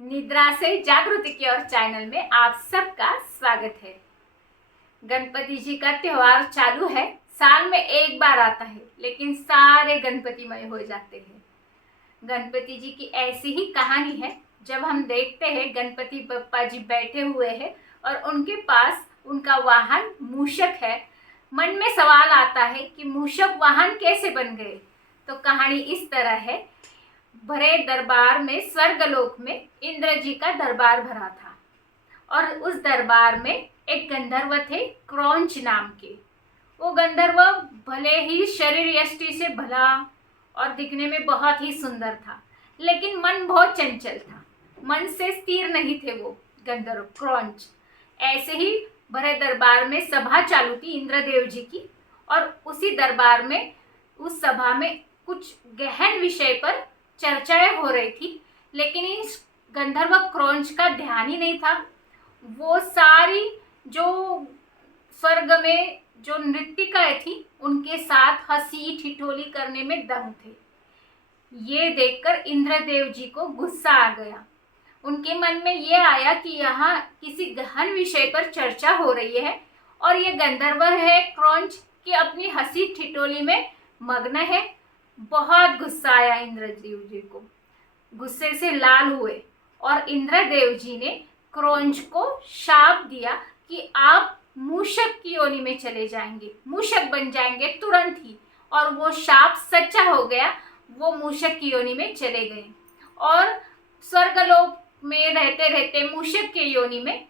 निद्रा से जागृति की ओर चैनल में आप सबका स्वागत है। गणपति जी का त्योहार चालू है। साल में एक बार आता है, लेकिन सारे गणपतिमय हो जाते हैं। गणपति जी की ऐसी ही कहानी है। जब हम देखते हैं गणपति बप्पा जी बैठे हुए हैं और उनके पास उनका वाहन मूषक है, मन में सवाल आता है कि मूषक वाहन कैसे बन गए। तो कहानी इस तरह है। भरे दरबार में, स्वर्गलोक में इंद्र जी का दरबार भरा था और उस दरबार में एक गंधर्व थे, क्रौंच नाम के। वो गंधर्व भले ही शरीर यष्टि से भला और दिखने में बहुत ही सुंदर था, लेकिन मन बहुत चंचल था। मन से स्थिर नहीं थे वो गंधर्व क्रौंच। ऐसे ही भरे दरबार में सभा चालू थी इंद्रदेव जी की, और उसी दरबार में, उस सभा में कुछ गहन विषय पर चर्चाएं हो रही थी, लेकिन इस गंधर्व क्रौंच का ध्यान ही नहीं था। वो सारी जो स्वर्ग में जो नृत्यिकाएं थी, उनके साथ हंसी ठिठोली करने में दम थे। ये देखकर इंद्रदेव जी को गुस्सा आ गया। उनके मन में ये आया कि यहाँ किसी गहन विषय पर चर्चा हो रही है और ये गंधर्व है क्रौंच की अपनी हंसी ठिठोली में मग्न है। बहुत गुस्सा आया इंद्रदेव जी को। गुस्से से लाल हुए और इंद्रदेव जी ने क्रौंच को शाप दिया कि आप मूषक की योनि में चले जाएंगे, मूषक बन जाएंगे तुरंत ही। और वो शाप सच्चा हो गया। वो मूषक की योनि में चले गए और स्वर्गलोक में रहते रहते मूषक के योनि में,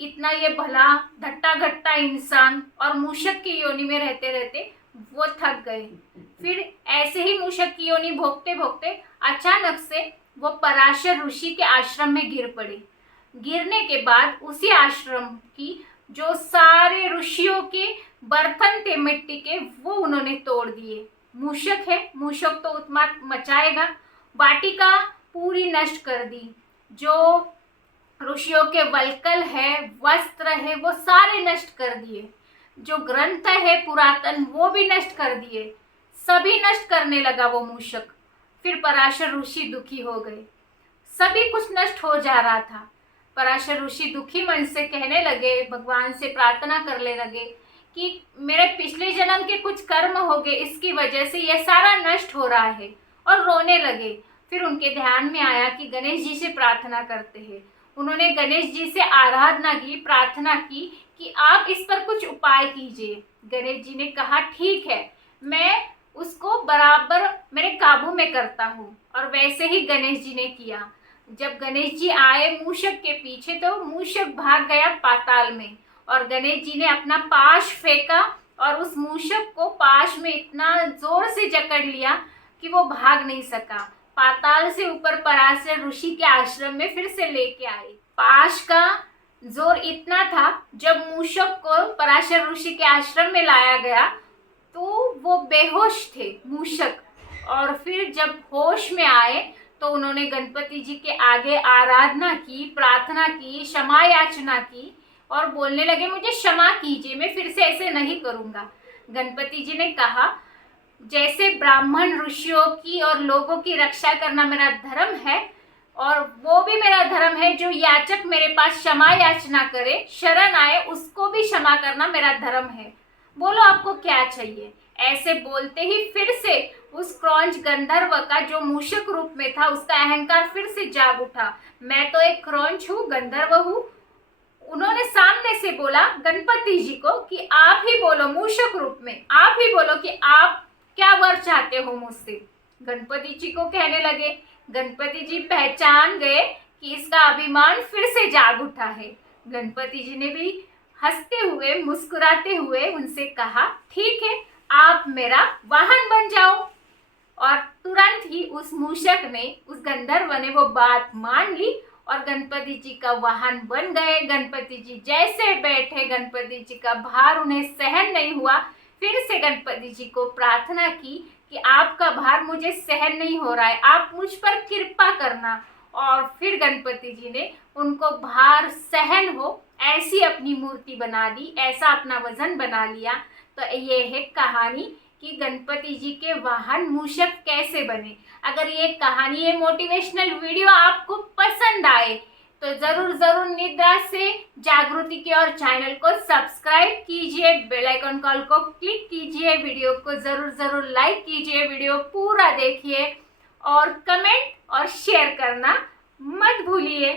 इतना ये भला धट्टा घट्टा इंसान और मूषक की योनि में रहते रहते वो थक गए। फिर ऐसे ही मूषक की योनि भोगते भोगते अचानक से वो पराशर ऋषि के आश्रम में गिर पड़े। गिरने के बाद उसी आश्रम की जो सारे ऋषियों के बर्तन थे मिट्टी के, वो उन्होंने तोड़ दिए। मूषक है, मूषक तो उत्पात मचाएगा। वाटिका पूरी नष्ट कर दी। जो ऋषियों के वल्कल है, वस्त्र है, वो सारे नष्ट कर दिए। जो ग्रंथ है पुरातन, वो भी नष्ट कर दिए। सभी नष्ट करने लगा वो मूषक। फिर पराशर ऋषि दुखी हो गए। सभी कुछ नष्ट हो जा रहा था। पराशर ऋषि दुखी मन से कहने लगे, भगवान से प्रार्थना करने लगे कि मेरे पिछले जन्म के कुछ कर्म हो गए, इसकी वजह से यह सारा नष्ट हो रहा है, और रोने लगे। फिर उनके ध्यान में आया कि गणेश जी से प्रार्थना करते हैं। उन्होंने गणेश जी से आराधना की, प्रार्थना की कि आप इस पर कुछ उपाय कीजिए। गणेश जी ने कहा ठीक है, मैं उसको बराबर मेरे काबू में करता हूँ। और वैसे ही गणेश जी ने किया। जब गणेश जी आए मूषक के पीछे, तो मूषक भाग गया पाताल में, और गणेश जी ने अपना पाश फेंका और उस मूषक को पाश में इतना जोर से जकड़ लिया कि वो भाग नहीं सका। पाताल से ऊपर पराशर ऋषि के आश्रम में फिर से लेके आए। पाश का जोर इतना था, जब मूषक को पराशर ऋषि के आश्रम में लाया गया तो वो बेहोश थे मूषक। और फिर जब होश में आए तो उन्होंने गणपति जी के आगे आराधना की, प्रार्थना की, क्षमा याचना की और बोलने लगे मुझे क्षमा कीजिए, मैं फिर से ऐसे नहीं करूँगा। गणपति जी ने कहा जैसे ब्राह्मण ऋषियों की और लोगों की रक्षा करना मेरा धर्म है, और वो भी मेरा धर्म है जो याचक मेरे पास क्षमा याचना करे, शरण आए, उसको भी क्षमा करना मेरा धर्म है। बोलो आपको क्या चाहिए। ऐसे बोलते ही फिर से उस क्रौंच गंधर्व का जो मूषक रूप में था, उसका अहंकार फिर से जाग उठा। मैं तो एक क्रौंच हूँ, गंधर्व हूँ। उन्होंने सामने से बोला गणपति जी को कि आप ही बोलो, मूषक रूप में आप ही बोलो कि आप क्या वर चाहते हो मुझसे। गणपति जी को कहने लगे। गणपति जी पहचान गए कि इसका अभिमान फिर से जाग उठा है। गणपति जी ने भी हंसते हुए, मुस्कुराते हुए उनसे कहा ठीक है, आप मेरा वाहन बन जाओ। और तुरंत ही उस मूषक ने, उस गंधर्व ने वो बात मान ली और गणपति जी का वाहन बन गए। गणपति जी जैसे बैठे, गणपति जी का भार उन्हें सहन नहीं हुआ। फिर से गणपति जी को प्रार्थना की कि आपका भार मुझे सहन नहीं हो रहा है, आप मुझ पर कृपा करना। और फिर गणपति जी ने उनको भार सहन हो ऐसी अपनी मूर्ति बना दी, ऐसा अपना वजन बना लिया। तो ये है कहानी कि गणपति जी के वाहन मूषक कैसे बने। अगर ये कहानी, ये मोटिवेशनल वीडियो आपको पसंद आए तो जरूर जरूर निद्रा से जागृति की और चैनल को सब्सक्राइब कीजिए, बेल आइकन कॉल को क्लिक कीजिए, वीडियो को जरूर जरूर लाइक कीजिए, वीडियो पूरा देखिए और कमेंट और शेयर करना मत भूलिए।